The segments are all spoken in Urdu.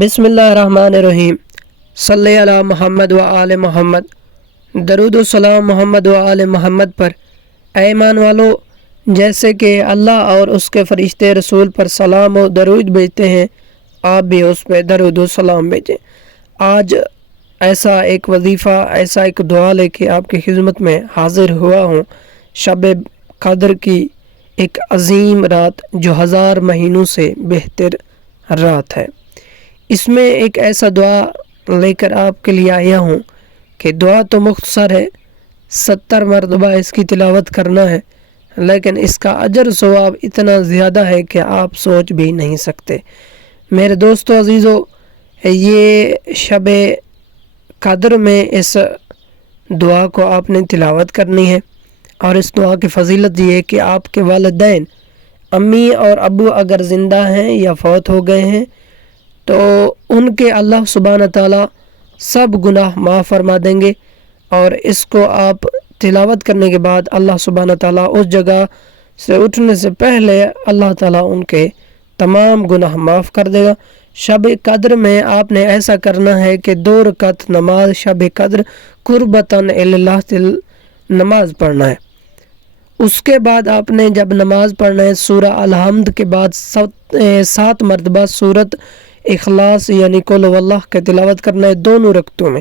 بسم اللہ الرحمن الرحیم۔ صلی علی محمد و آل محمد۔ درود و سلام محمد و آل محمد پر۔ اے ایمان والو، جیسے کہ اللہ اور اس کے فرشتے رسول پر سلام و درود بھیجتے ہیں، آپ بھی اس پہ درود و سلام بھیجیں۔ آج ایسا ایک وظیفہ، ایسا ایک دعا لے کے آپ کی خدمت میں حاضر ہوا ہوں۔ شب قدر کی ایک عظیم رات جو 1000 مہینوں سے بہتر رات ہے، اس میں ایک ایسا دعا لے کر آپ کے لیے آیا ہوں کہ دعا تو مختصر ہے، 70 مرتبہ اس کی تلاوت کرنا ہے، لیکن اس کا اجر ثواب اتنا زیادہ ہے کہ آپ سوچ بھی نہیں سکتے۔ میرے دوستو عزیزو، یہ شب قدر میں اس دعا کو آپ نے تلاوت کرنی ہے، اور اس دعا کی فضیلت یہ ہے کہ آپ کے والدین، امی اور ابو اگر زندہ ہیں یا فوت ہو گئے ہیں تو ان کے اللہ سبحانہ تعالیٰ سب گناہ معاف فرما دیں گے، اور اس کو آپ تلاوت کرنے کے بعد اللہ سبحانہ تعالیٰ اس جگہ سے اٹھنے سے پہلے اللہ تعالیٰ ان کے تمام گناہ معاف کر دے گا۔ شب قدر میں آپ نے ایسا کرنا ہے کہ 2 رکعت نماز شب قدر قربتاً اللہ نماز پڑھنا ہے۔ اس کے بعد آپ نے جب نماز پڑھنا ہے، سورہ الحمد کے بعد 7 مرتبہ سورۃ اخلاص یعنی قل هو اللہ کا تلاوت کرنا ہے دونوں رکعتوں میں۔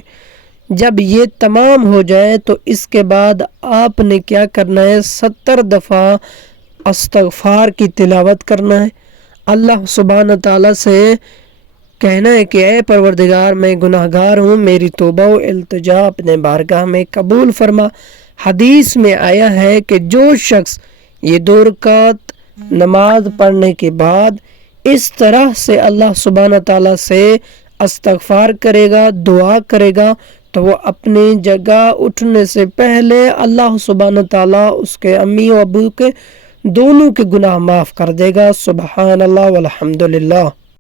جب یہ تمام ہو جائے تو اس کے بعد آپ نے کیا کرنا ہے، 70 دفعہ استغفار کی تلاوت کرنا ہے۔ اللہ سبحانہ تعالیٰ سے کہنا ہے کہ اے پروردگار، میں گناہ گار ہوں، میری توبہ و التجا اپنے بارگاہ میں قبول فرما۔ حدیث میں آیا ہے کہ جو شخص یہ 2 رکعت نماز پڑھنے کے بعد اس طرح سے اللہ سبحانہ تعالیٰ سے استغفار کرے گا، دعا کرے گا، تو وہ اپنی جگہ اٹھنے سے پہلے اللہ سبحانہ تعالیٰ اس کے امی و ابو کے دونوں کے گناہ معاف کر دے گا۔ سبحان اللہ والحمد للہ۔